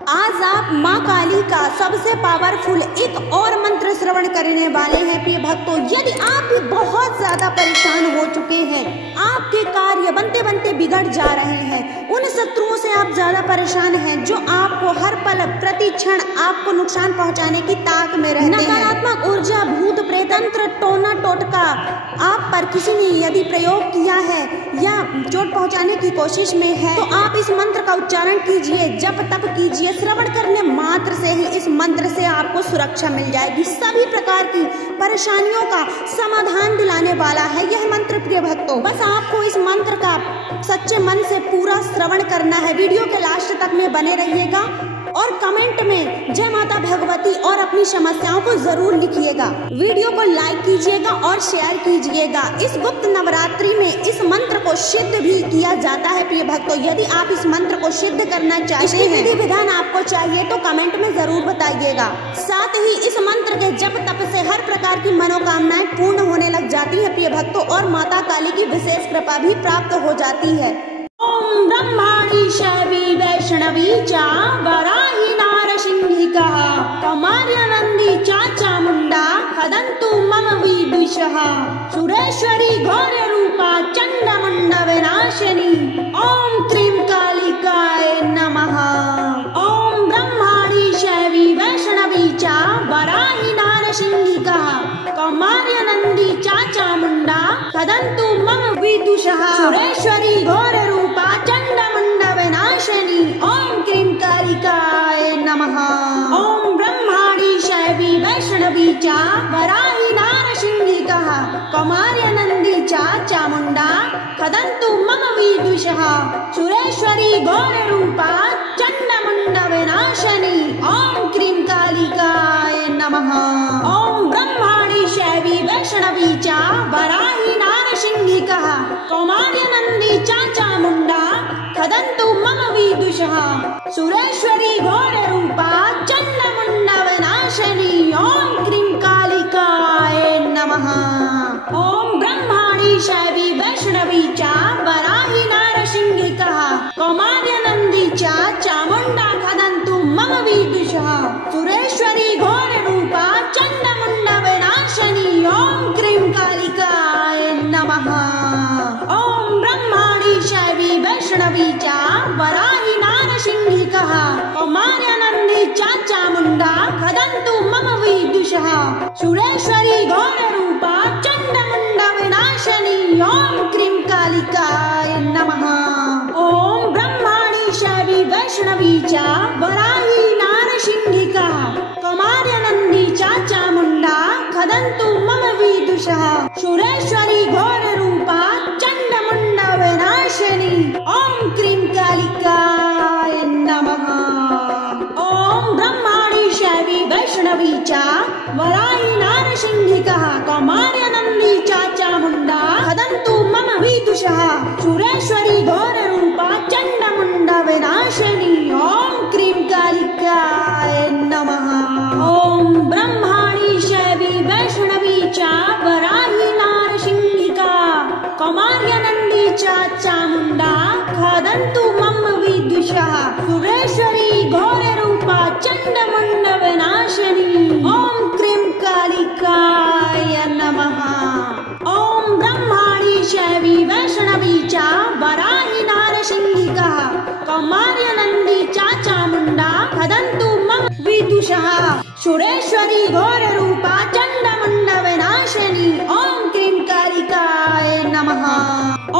आज आप माँ काली का सबसे पावरफुल एक और मंत्र श्रवण करने वाले हैं प्रिय भक्तों। यदि आप भी बहुत ज्यादा परेशान हो चुके हैं, आपके कार्य बनते बनते बिगड़ जा रहे हैं, उन शत्रुओं से आप ज्यादा परेशान हैं जो आपको हर पल प्रति क्षण आपको नुकसान पहुंचाने की ताक में रहते हैं। नकारात्मक ऊर्जा, भूत प्रेत, तंत्र, टोना टोटका आप पर किसी ने यदि प्रयोग किया है या चोट पहुंचाने की कोशिश में है, तो आप इस मंत्र का उच्चारण कीजिए, जप तप कीजिए। श्रवण करने मात्र से ही इस मंत्र से आपको सुरक्षा मिल जाएगी। सभी प्रकार की परेशानियों का समाधान दिलाने वाला है यह मंत्र प्रिय भक्तों। बस आपको इस मंत्र का सच्चे मन से पूरा श्रवण करना है। वीडियो के लास्ट तक में बने रहिएगा और कमेंट में जय माता भगवती और अपनी समस्याओं को जरूर लिखिएगा। वीडियो को लाइक कीजिएगा और शेयर कीजिएगा। इस गुप्त नवरात्रि में इस मंत्र को सिद्ध भी किया जाता है प्रिय भक्तों। यदि आप इस मंत्र को सिद्ध करना चाहते हैं, विधि विधान आपको चाहिए तो कमेंट में जरूर बताइएगा। साथ ही इस मंत्र के जप तप से हर प्रकार की मनोकामनाएं पूर्ण होने लग जाती है प्रिय भक्तों और माता काली की विशेष कृपा भी प्राप्त हो जाती है। ओम ब्रह्माणी शैवी वैष्णवी चा वराही नारसिंहिका कौमार्यानंदी चा चामुंडा खदन्तु मम विदुषः सुरेश्वरी घोर रूपा चंडमुंड विनाशिनी ओम क्रीं कालिकाय नमः। ओम ब्रह्माणी शैवी वैष्णवी चा वराही नारसिंहिका कौमार्यानंदी चा चामुंडा खदन्तु मम विदुषः सुरेश्वरी घोर चंडमुंड विनाशिनी ओम क्रीं कालिकाय नमः। ओम ब्रह्माणी शैवी वैष्णवी चा वराही नारसिंहिका कौमार्यानंदी चा चामुंडा खदन्तु मम विदुषः सुरेश्वरी घोर रूपा चंडमुंड विनाशिनी ओम क्रीं कालिकाय नमः। ओम ब्रह्माणी शैवी वैष्णवी चा वराही नारसिंहिका कौमार्यानंदी चा चामुंडा खदन्तु मम विदुषः सुरेश्वरी घोर रूपा चंडमुंड विनाशिनी ओम क्रीं कालिकाय नमः। ओम ब्रह्माणी शैवी वैष्णवी चा वराही नारसिंहिका कौमार्यानंदी चा चामुंडा खदन्तु मम विदुषः सुरेश्वरी घोर रूपा चंडमुंड विनाशिनी ओम क्रीं कालिकाय नमः। ओम ब्रह्माणी शैवी वैष्णवी चा वराही नारसिंहिका कौमार्यानंदी चा चामुंडा खदन्तु मम विदुषः सुरेश्वरी घोर रूपा चंडमुंड विनाशिनी ओम क्रीं कालिकाय नमः। ओम ब्रह्माणी शैवी वैष्णवी चा वराही नारसिंहिका कौमार्यानंदी चा चामुंडा खदन्तु मम विदुषः सुरेश्वरी घोर रूपा चंडमुंड विनाशिनी ओम क्रीं कालिकाय नमः। ओम ब्रह्माणी शैवी वैष्णवी चा वराही नारसिंहिका कौमार्यानंदी चा चामुंडा खदन्तु मम विदुषः सुरेश्वरी घोर रूपा चंडमुंड विनाशिनी ओम क्रीं कालिकाय नमः। ओम ब्रह्माणी शैवी वैष्णवी चा वराही नारसिंहिका कौमार्यानंदी चा चामुंडा खदन्तु मम विदुषः सुरेश्वरी घोर रूपा चंडमुंड विनाशिनी ओम क्रीं कालिकाय नमः। ओम ब्रह्माणी शैवी वैष्णवी चा वराही नारसिंहिका कौमार्यानंदी चा चामुंडा खदन्तु मम विदुषः सुरेश्वरी घोर रूपा चंडमुंड विनाशिनी ओम क्रीं कालिकाय नमः।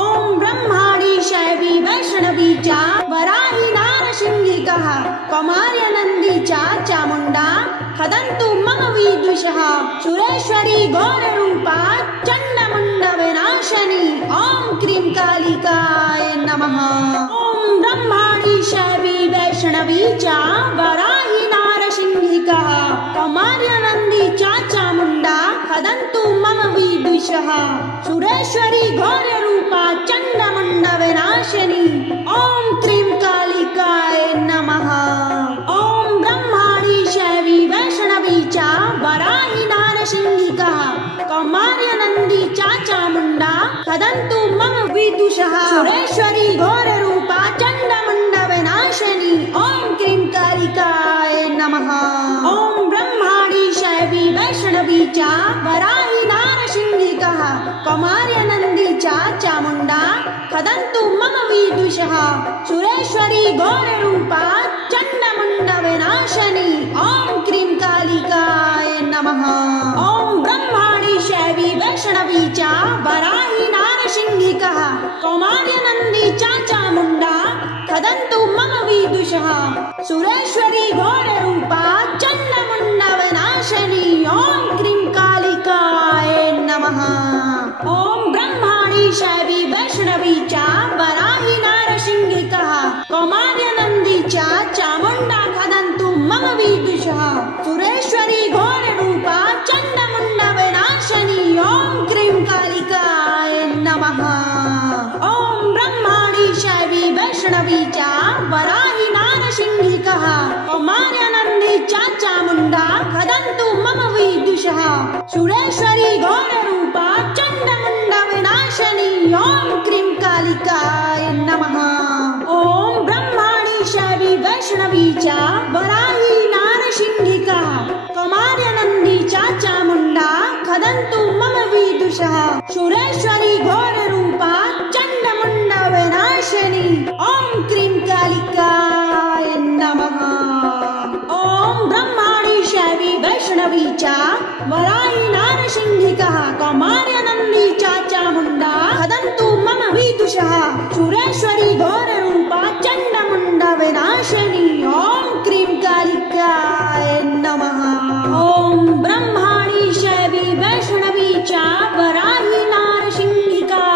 ओम ब्रह्माणी शैवी वैष्णवी चा वराही नारसिंहिका कौमार्यानंदी चा चामुंडा खदन्तु मम विदुषः सुरेश्वरी घोर रूपा चंडमुंड विनाशिनी ओम क्रीं कालिकाय नमः। ओम ब्रह्माणी शैवी वैष्णवी चा वराही नारसिंहिका कौमार्यानंदी चा चामुंडा खदन्तु मम विदुषः सुरेश्वरी घोर रूपा चंडमुंड विनाशिनी ओम क्रीं कालिकाय नमः। ओम ब्रह्माणी शैवी वैष्णवी चा वराही नारसिंहिका कौमार्यानंदी चा चामुंडा खदन्तु मम विदुषः सुरेश्वरी घोर रूपा चंडमुंड विनाशिनी ओम क्रीं कालिकाय च वराही नारसिंहिकः कौमार्यनन्दी च चामुण्डा खदन्तु मम विदुषः सुरेश्वरी घोररूपा चण्डमुण्डविनाशिनी ॐ क्रीं कालिकाय नमः। ॐ ब्रह्माणि शैवी वैष्णवी च वराही नारसिंहिकः कौमार्यनन्दी च चामुण्डा खदन्तु मम विदुषः सुरेश्वरी घोररूपा चण्डमुण्डविनाशिनी ॐ क्रीं कालिकाय नमः। ॐ ब्रह्माणि शैवी वैष्णवी च वराही नारसिंहिकः कौमार्यनन्दी च चामुण्डा खदन्तु मम विदुषः सुरेश्वरी घोररूपा चण्डमुण्डविनाशिनी ॐ क्रीं कालिकाय नमः। ॐ ब्रह्माणि शैवी वैष्णवी च वराही नारसिंहिकः कौमार्यनन्दी च चामुण्डा खदन्तु मम विदुषः सुरेश्वरी घोररूपा चण्डमुण्डविनाशिनी ॐ क्रीं कालिकाय नमः। ॐ ब्रह्माणि शैवी वैष्णवी च वराही नारसिंहिकः कौमार्यनन्दी च चामुण्डा खदन्तु मम विदुषः सुरेश्वरी घोररूपा चण्डमुण्डविनाशिनी ॐ क्रीं कालिकाय नमः। ॐ ब्रह्माणि शैवी वैष्णवी च वराही नारसिंहिकः कौमार्यनन्दी च चामुण्डा खदन्तु मम विदुषः सुरेश्वरी घोररूपा चण्डमुण्डविनाशिनी ॐ क्रीं कालिकाय नमः। ॐ ब्रह्माणि शैवी वैष्णवी च वराही नारसिंहिका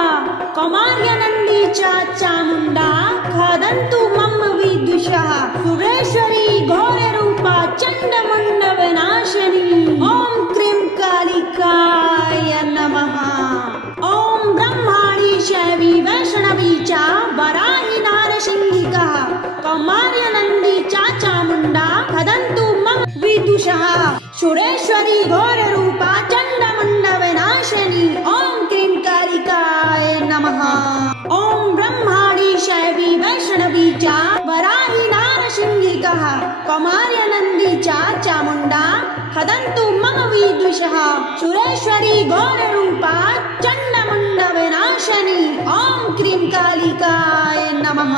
कौमार्यनन्दी च चामुण्डा खदन्तु मम विदुषः सुरेश्वरी घोररूपा चण्डमुण्डविनाशिनी ॐ क्रीं कालिकाय नमः। ॐ ब्रह्माणि शैवी वैष्णवी च वराही नारसिंहिकः कौमार्यनन्दी च चामुण्डा खदन्तु मम विदुषः सुरेश्वरी घोररूपा चण्डमुण्डविनाशिनी ॐ क्रीं कालिकाय नमः। ॐ ब्रह्माणि शैवी वैष्णवी च वराही नारसिंहिकः कौमार्यनन्दी च चामुण्डा खदन्तु मम विदुषः सुरेश्वरी घोररूपा चण्डमुण्डविनाशिनी ॐ क्रीं कालिकाय नमः।